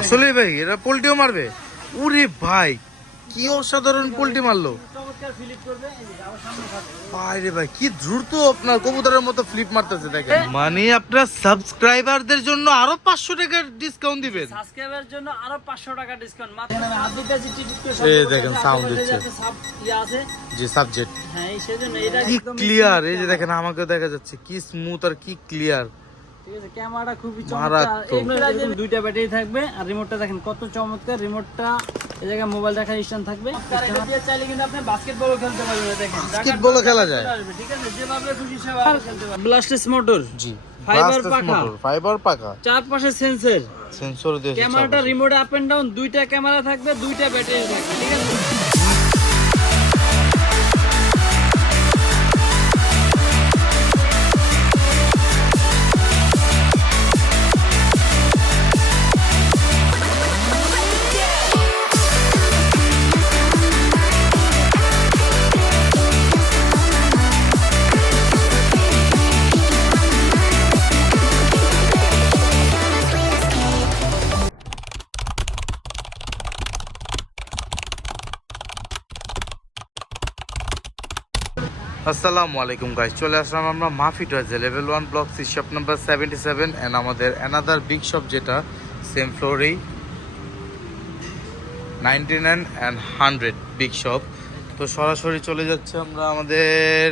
আসলে ভাই এরা পোল্টিও মারবে। উরে ভাই কি অসাধারণ পোল্টি মারলো। চমৎকার ফিলিপ করবে এই যে আবার সামনে খাবে ভাই রে ভাই কি দ্রুত আপনার কবুতরের মতো ফ্লিপ মারতেছে দেখেন। মানে আপনার সাবস্ক্রাইবারদের জন্য আরও পাঁচশো টাকার ডিসকাউন্ট দিবেন। সাবস্ক্রাইবের জন্য আরও 500 টাকা ডিসকাউন্ট মাত্র এখানে আমি হাত দিতে আছি টিটিট করে এই দেখেন, করতেছে, দিচ্ছে। যাতে সাব ইয়ে আছে। যে সাবজেক্ট হ্যাঁ সেজন্য এটা কি ক্লিয়ার এই যে দেখেন আমাকে দেখা যাচ্ছে কি স্মুথ আর কি ক্লিয়ার ক্যামেরাটা খুবই চমৎকার। দুইটা ব্যাটারি থাকবে আর রিমোটটা দেখেন কত চমৎকার রিমোটটা এই জায়গায় মোবাইল দেখার স্ট্যান্ড থাকবে। আর এটা দিয়ে চাইলে কিন্তু আপনি বাস্কেটবলও খেলতে পারবেন দেখেন। বাস্কেটবলও খেলা যায়। ঠিক আছে? যেভাবে খুশি সেভাবে খেলতে পারবেন ব্লাস্টেস মোটর জি। ফাইবার পাকা চার পাশে সেন্সর সেন্সর দিয়ে ক্যামেরাটা রিমোট আপ এন্ড ডাউন দুইটা ক্যামেরা থাকবে দুইটা ব্যাটারি থাকবে ঠিক আছে? আসসালামু আলাইকুম গাইজ চলে আসলাম আমরা Mafi টয়েজে level one block C shop number seventy seven and আমাদের অ্যানাদার বিগ শপ যেটা same ফ্লোরেই ninety nine and hundred big shop তো সরাসরি চলে যাচ্ছে আমরা আমাদের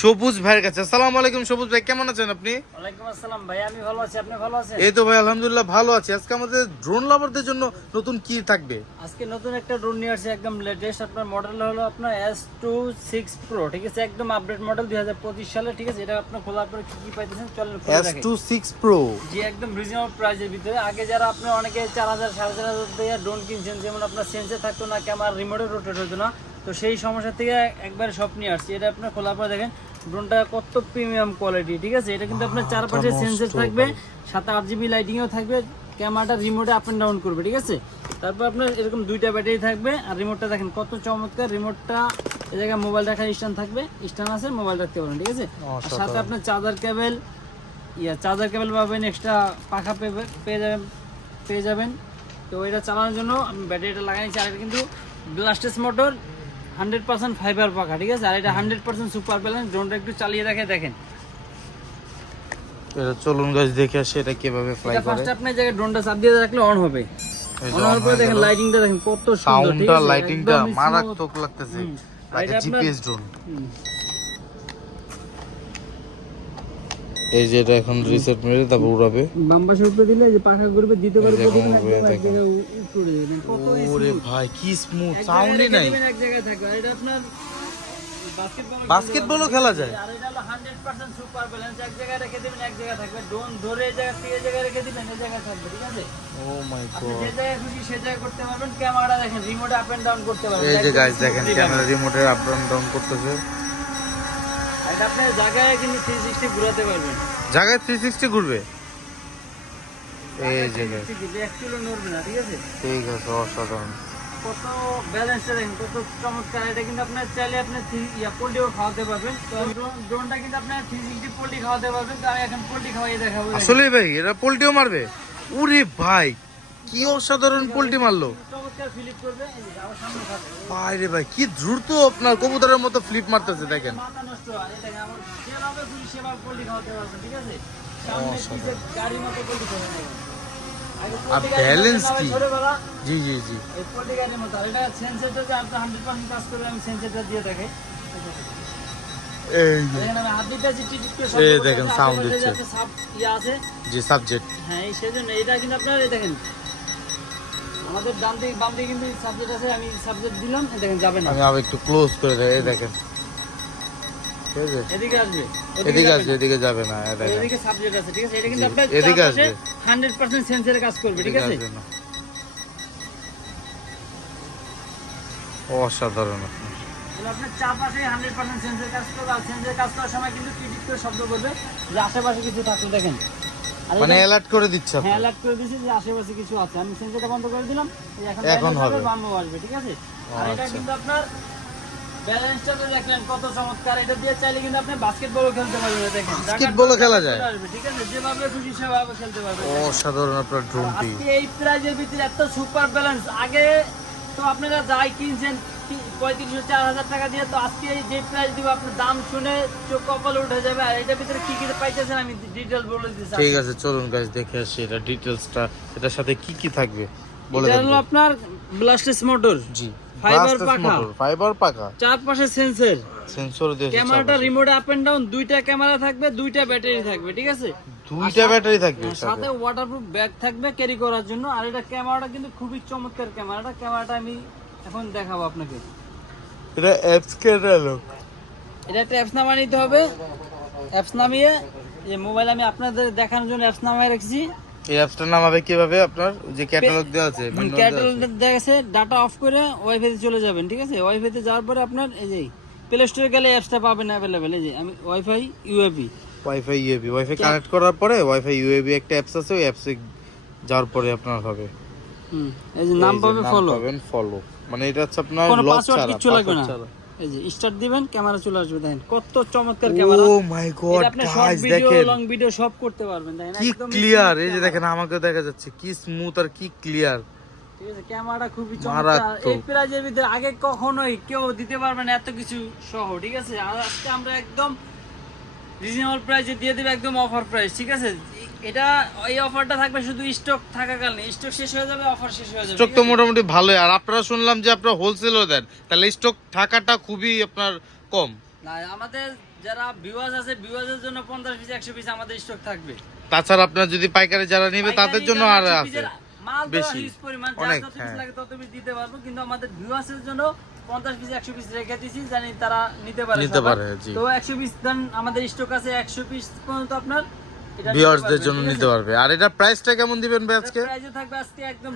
সবুজ ভাইয়ের কাছে। আসসালামু আলাইকুম সবুজ ভাই কেমন আছেন আপনি? ওয়ালাইকুম আসসালাম ভাই আমি ভালো আছি আপনি ভালো আছেন? এই তো ভাই আলহামদুলিল্লাহ ভালো আছি। আজকে আমাদের ড্রোন লাভারদের জন্য নতুন কি থাকবে? আজকে নতুন একটা ড্রোন নিয়ে আসছে একদম লেটেস্ট আপনার মডেল হলো আপনার এস টু সিক্স প্রো ঠিক আছে? একদম আপডেট মডেল দুই হাজার পঁচিশ সালে ঠিক আছে? এটা আপনার খোলার পরে কি কি পাইতেছেন চলেন খুলে S two six pro G একদম রিজনেবল প্রাইসের ভিতরে। আগে যারা আপনার অনেকে চার হাজার সাড়ে চার হাজার দিয়ে ড্রোন কিনছেন যেমন আপনার সেন্সে থাকতো না ক্যামেরা রিমোটে রোটেট হতো না তো সেই সমস্যা থেকে একবার সব নিয়ে আসছি। এটা আপনার খোলা পরে দেখেন ড্রোনটা কত প্রিমিয়াম কোয়ালিটি ঠিক আছে? এটা কিন্তু আপনার চারপাশে সেন্সর থাকবে সাথে আট জিবি লাইটিংও থাকবে ক্যামেরাটা রিমোটে আপ অ্যান্ড ডাউন করবে ঠিক আছে? তারপর আপনার এরকম দুইটা ব্যাটারি থাকবে আর রিমোটটা দেখেন কত চমৎকার রিমোটটা এই জায়গায় মোবাইল রাখার স্ট্যান্ড থাকবে স্ট্যান্ড আছে মোবাইল রাখতে পারেন ঠিক আছে? সাথে আপনার চার্জার কেবল ইয়া চার্জার কেবল পাবেন এক্সট্রা পাখা পেয়ে যাবেন পেয়ে যাবেন তো এটা চালানোর জন্য আমি ব্যাটারিটা লাগাইছি আর কিন্তু ব্লাস্টেস মোটর হান্ড্রেড পার্সেন্ট ফাইবার পাখা ঠিক আছে? আর এটা হান্ড্রেড পার্সেন্ট সুপার ব্যালেন্স ড্রোনটা একটু চালিয়ে দেখে দেখেন। এটা চলুন গাছ দেখে আসে এটা কীভাবে ফ্লাই করে। ফার্স্ট আপনি জায়গায় ড্রোনটা চাপ দিয়ে রাখলে অন হবে। অন হওয়ার পরে দেখেন। লাইটিংটা দেখেন কত সুন্দর ঠিক সাউন্ডটা লাইটিংটা মারাত্মক লাগতেছে। এটা জিপিএস ড্রোন হুম। এই যে এটা এখন রিসেট মেরে তারপর উড়াবে। বাম পাশে উপরে দিলে যে পাখা ঘুরবে দিতে পারবে এক জায়গায় উ- যাবে ওরে ভাই কি স্মুথ সাউন্ডই নাই। এক জায়গায় থাকবে। আর এটা আপনার বাস্কেটবল বাস্কেটবলও খেলা যায়। আর এটা হলো 100% সুপার ব্যালেন্স এক জায়গায় রেখে দিবেন এক জায়গায় থাকবে। ড্রোন ধরে এই জায়গা থেকে জায়গায় রেখে দিবেন এই জায়গায় থাকবে ঠিক আছে? ও মাই গড যে জায়গায় খুশি সে জায়গায় করতে পারবেন। ক্যামেরাটা দেখেন রিমোট আপ এন্ড ডাউন করতে পারবেন। এই যে গাইস দেখেন ক্যামেরা। রিমোটের আপ ডাউন ডাউন করতেছে। এটা আপনি জায়গায় কিন্তু 360 ঘোরাতে পারবেন। জায়গায় 360 ঘুরবে? এই যে 360 যে। নড়বে না ঠিক আছে? ঠিক আছে অসাধারণ। কত ব্যালেন্সটা দেখেন কত চমৎকার। এটা কিন্তু আপনার চাইলে আপনি ইয়া পোল্ট্রিও খাওয়াতে পারবেন। তো ড্রোনটা কিন্তু আপনার থ্রি সিক্সটি পোল্ট্রি খাওয়াতে পারবেন। তো আমি এখন পোল্ট্রি খাওয়াই দেখাবো। আসলে ভাই এরা পোল্টিও মারবে? উরে ভাই কি অসাধারণ পোল্টি মারলো। খাবে ভাই কি দ্রুত আপনার কবুতরের মতো ফ্লিপ মারতেছে দেখেন। আর খাওয়াই কি? জি জি জি। এই দেখেন আশেপাশে দিচ্ছে। ইয়ে যে সাবজেক্ট হ্যাঁ সেজন্য এটা কিন্তু আপনার দেখেন আমাদের ডান দিকে বাম দিকে কিন্তু সাবজেক্ট আছে আমি সাবজেক্ট দিলাম দেখেন যাবে না। আমি আবার একটু ক্লোজ করে দেয় এই দেখেন। ঠিক আছে? এদিকে আসবে এদিকে যাবে আসবে না। এদিকে যাবে না এদিকে সাবজেক্ট আছে ঠিক আছে? এটা কিন্তু আপনার এদিকে আসবে। 100% সেন্সরের কাজ করবে ঠিক আছে। অসাধারণ আপনার। আপনার চারপাশে 100% সেন্সর কাজ করবে আর সেন্সর কাজ করার সময় কিন্তু টিটিট করে শব্দ করবে? যে আশেপাশে কিছু থাকলে দেখেন। মানে অ্যালার্ট করে দিচ্ছে হ্যাঁ অ্যালার্ট করে দিয়েছি যে আশেপাশে কিছু আছে। আমি সেন্সরটা বন্ধ করে দিলাম এখন হবে। হবে আসবে ঠিক আছে? আর এটা আচ্ছা। কিন্তু আপনার ব্যালেন্সটা তো দেখলেন কত চমৎকার। এটা দিয়ে চাইলে কিন্তু আপনি বাস্কেটবলও খেলতে পারবেন দেখেন। বাস্কেটবলও খেলা যায়? ঠিক আছে? যেভাবে খুশি সেভাবে খেলতে পারবেন অসাধারণ আপনার ড্রোনটি আজকে এই প্রাইজের ভিতরে এত সুপার ব্যালেন্স আগে তো আপনারা যাই কিনছেন পঁয়ত্রিশশো চার হাজার টাকা দিয়ে তো আজকে এই যে প্রাইস দিব আপনার দাম শুনে চোখ কপাল উঠে যাবে। আর এটার ভিতরে কি কি পাইতেছেন আমি ডিটেল বলে দিচ্ছি ঠিক আছে চলুন গাইজ দেখে আসি এটা ডিটেলসটা এটার সাথে কি কি থাকবে? বলে আপনার ব্লাস্টেস মোটর জি। ফাইবার পাকা চার পাশে সেন্সর সেন্সর দিয়েছে ক্যামেরাটা রিমোট আপ এন্ড ডাউন দুইটা ক্যামেরা থাকবে দুইটা ব্যাটারি থাকবে ঠিক আছে? দুইটা ব্যাটারি থাকবে সাথে। সাথে ওয়াটারপ্রুফ ব্যাগ থাকবে ক্যারি করার জন্য। আর এটা ক্যামেরাটা কিন্তু খুবই চমৎকার ক্যামেরাটা। ক্যামেরাটা আমি এখন দেখাবো আপনাকে। এটা অ্যাপস এটা একটা অ্যাপস নামা নিতে হবে। অ্যাপস নামিয়ে যে মোবাইল আমি আপনাদের দেখানোর জন্য অ্যাপস নামায় রেখেছি। এই অ্যাপসটা নামাবে কীভাবে? আপনার যে ক্যাটালগ দেওয়া আছে window দেওয়া আছে। ক্যাটালগ ডাটা অফ করে ওয়াইফাইতে চলে যাবেন ঠিক আছে? ওয়াইফাইতে যাওয়ার পরে আপনার এই যে প্লে স্টোরে গেলে অ্যাপসটা পাবেন অ্যাভেলেবেল এই যে আমি wifi UAP wifi UAB wifi connect করার পরে ওয়াইফাই ইউএবি একটা অ্যাপস আছে ওই অ্যাপসে যাওয়ার পরে আপনার হবে। হুম এই যে নাম পাবে ফলো পাবেন ফলো মানে এটা হচ্ছে আপনার লক পাসওয়ার্ড ছাড়া কিচ্ছু লাগবে না। এই যে স্টার্ট দিবেন ক্যামেরা চলে আসবে দেখেন কত চমৎকার camera oh my god guys video দেখেন। লং ভিডিও সব করতে পারবেন দেখেন কি একদম ক্লিয়ার এই যে দেখেন আমাকে দেখা যাচ্ছে কি স্মুথ আর কি ক্লিয়ার ঠিক আছে ক্যামেরাটা খুবই চমৎকার। এই প্রাইজের ভিতরে আগে কখনোই কেউ দিতে পারবে না এত কিছু সহ ঠিক আছে? আর আজকে আমরা একদম রিজনেবল প্রাইসে দিয়ে দেবে একদম অফার প্রাইস ঠিক আছে? এটা এই অফারটা থাকবে শুধু স্টক থাকাকালীন। স্টক শেষ হয়ে যাবে অফার শেষ হয়ে যাবে স্টক তো মোটামুটি ভালোই। আর আপনারা শুনলাম যে আপনারা হোলসেলও দেন তাহলে স্টক থাকাটা খুবই আপনার কম। না আমাদের যারা ভিউয়ার্স আছে ভিউয়ার্সের জন্য পঞ্চাশ পিস একশো পিস আমাদের স্টক থাকবে। তাছাড়া আপনার যদি পাইকারি যারা নেবে তাদের জন্য আর আছে। বেশি। যার অনেক, হ্যাঁ। দিতে পারব কিন্তু আমাদের ভিউয়ার্সের জন্য পঞ্চাশ পিস একশো পিস রেখে দিছি জানি তারা নিতে পারে নিতে পারে, তো একশো পিস দেন আমাদের স্টক আছে একশো পিস পর্যন্ত আপনার ভিউয়ার্সদের জন্য নিতে পারবে। আর এটা প্রাইসটা কেমন দিবেন ভাই আজকে? প্রাইসে থাকবে আজকে একদম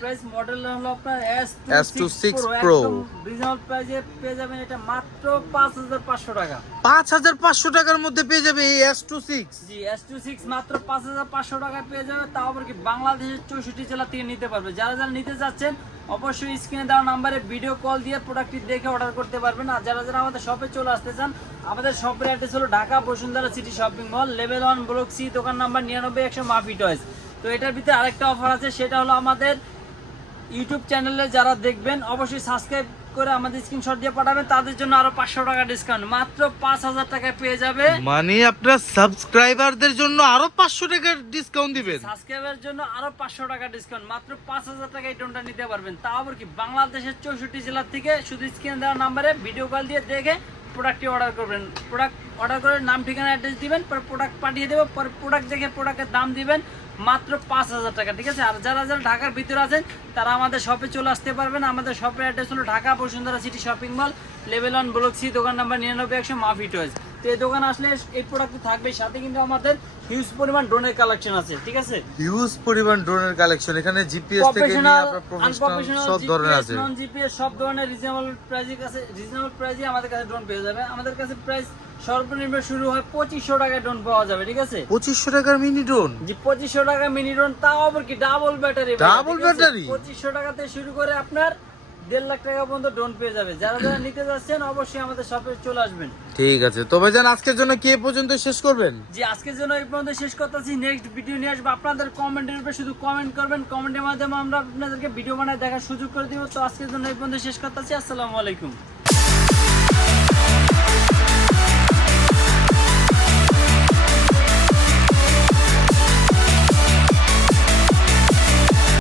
প্রাইস মডেল হলো আপনার S26 S26 Pro। একদম রিজনেবল প্রাইসে পেয়ে যাবেন এটা মাত্র 5500 টাকা। পাঁচ হাজার পাঁচশো টাকার মধ্যে পেয়ে যাবে এই এস টু সিক্স জি S26 মাত্র 5500 টাকা পেয়ে যাবে তাও আবার কি বাংলাদেশের 64 জেলা থেকে নিতে পারবে। যারা যারা নিতে যাচ্ছেন অবশ্যই স্ক্রিনে দেওয়া নাম্বারে ভিডিও কল দিয়ে প্রোডাক্টটি দেখে অর্ডার করতে পারবেন। আর যারা যারা আমাদের শপে চলে আসতে চান, আমাদের শপের অ্যাড্রেস হলো Dhaka Bashundhara city shopping mall level one block C দোকান নাম্বার নিরানব্বই, একশো মাফি টয়েস তো এটার ভিতরে আরেকটা অফার আছে, সেটা হলো আমাদের ইউটিউব চ্যানেলে যারা দেখবেন, অবশ্যই সাবস্ক্রাইব করে আমাদের স্ক্রিনশট দিয়ে পাঠাবেন তাদের জন্য আরও পাঁচশো টাকা ডিসকাউন্ট মাত্র পাঁচ হাজার টাকায় পেয়ে যাবে। মানে আপনার সাবস্ক্রাইবারদের জন্য আরও পাঁচশো টাকার ডিসকাউন্ট দিবেন। সাবস্ক্রাইবের জন্য আরও পাঁচশো টাকা ডিসকাউন্ট মাত্র পাঁচ হাজার টাকা এই টোনটা নিতে পারবেন। তাও আবার কি? বাংলাদেশের চৌষট্টি জেলা থেকে শুধু স্ক্রিন দেওয়া নাম্বারে ভিডিও কল দিয়ে দেখে প্রোডাক্টটি অর্ডার করবেন। প্রোডাক্ট অর্ডার করে নাম, ঠিকানা অ্যাড্রেস দিবেন, পরে প্রোডাক্ট পাঠিয়ে দেবো, পরে প্রোডাক্ট দেখে প্রোডাক্টের দাম দিবেন মাত্র পাঁচ হাজার টাকা, ঠিক আছে? আর যারা যারা ঢাকার ভিতরে আছেন, তারা আমাদের শপে চলে আসতে পারবেন। আমাদের শপের অ্যাড্রেস হলো Dhaka Bashundhara city shopping mall level one block C দোকান নাম্বার নিরানব্বই, একশো মাফি টয়েস তো এই দোকান আসলে এই প্রোডাক্ট থাকবে সাথে কিন্তু আমাদের হিউজ পরিমাণ ড্রোনের কালেকশন আছে ঠিক আছে? হিউজ পরিমাণ ড্রোনের কালেকশন এখানে জিপিএস থেকে নিয়ে আপনার প্রফেশনাল সব ধরনের আছে। নন জিপিএস সব ধরনের রিজনেবল প্রাইসে কাছে রিজনেবল প্রাইসে আমাদের কাছে ড্রোন পেয়ে যাবে। আমাদের কাছে প্রাইস সর্বনিম্ন শুরু হয় পঁচিশশো টাকায় ড্রোন পাওয়া যাবে ঠিক আছে? পঁচিশশো টাকার মিনি ড্রোন যে পঁচিশশো টাকা মিনি ড্রোন তাও আবার কি ডাবল ব্যাটারি Double battery? পঁচিশশো টাকাতে শুরু করে আপনার দেড় লাখ টাকা পর্যন্ত ড্রোন পেয়ে যাবে। যারা যারা নিতে যাচ্ছেন অবশ্যই আমাদের শপে চলে আসবেন। ঠিক আছে। তো ভাইজান আজকের জন্য কি পর্যন্ত শেষ করবেন? যে আজকের জন্য এই পর্যন্ত শেষ করতেছি। নেক্সট ভিডিও নিয়ে আসব। আপনাদের কমেন্টের উপরে শুধু কমেন্ট করবেন। কমেন্টের মাধ্যমে আমরা আপনাদেরকে ভিডিও বানায় দেখার সুযোগ করে দিব। তো আজকের জন্য এই পর্যন্ত শেষ করতেছি। আসসালামু আলাইকুম।